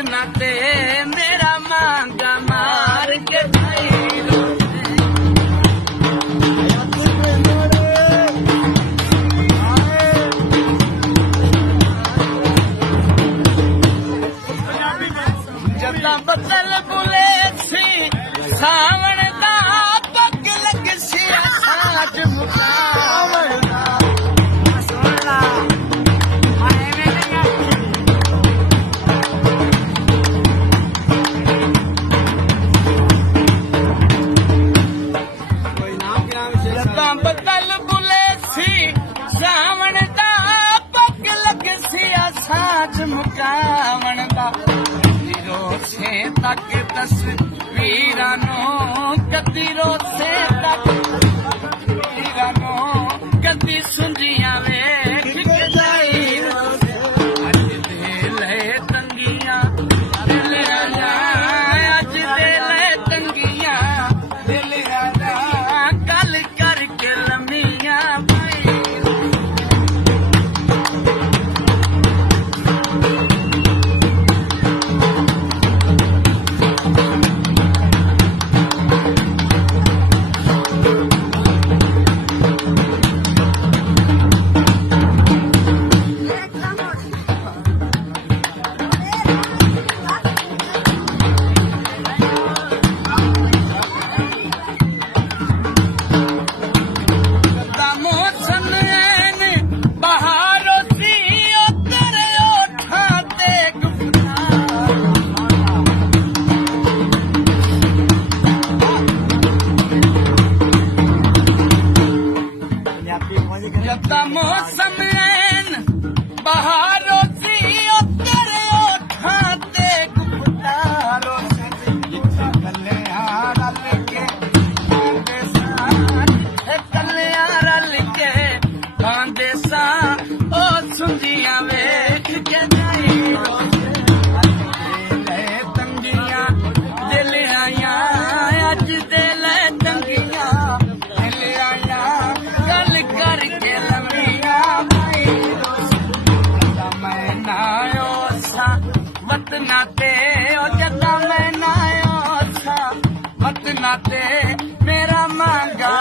वतना ते मेरा मांगा मार के जदा बदल बुले सी सावण दा पग लग सी साज मुकावण दा सोला जदा बदल बुले सी सावण दा पग लग सी साज मुकावण दा रोसे तक तस्वीरानो कदी रोसे तक तस्वीरानो कदी सुंजिया वेख के जाई अज दे ले तंगिया दिल राजा अज दे ले तंगिया दिल राजा गल करके लम्मिया जदा मौसम बहारों सी तेरे ओठां ते गुफ्तारो से कलिया रल के खांदे सा ओ सुंजिया वेख के जाई तंगिया दिल आया अज दिल तंगिया दिल आया गल करके लम्मिया मैं नायो सा वतना ते जदा मैं नायो सा वतना ते मेरा मांगा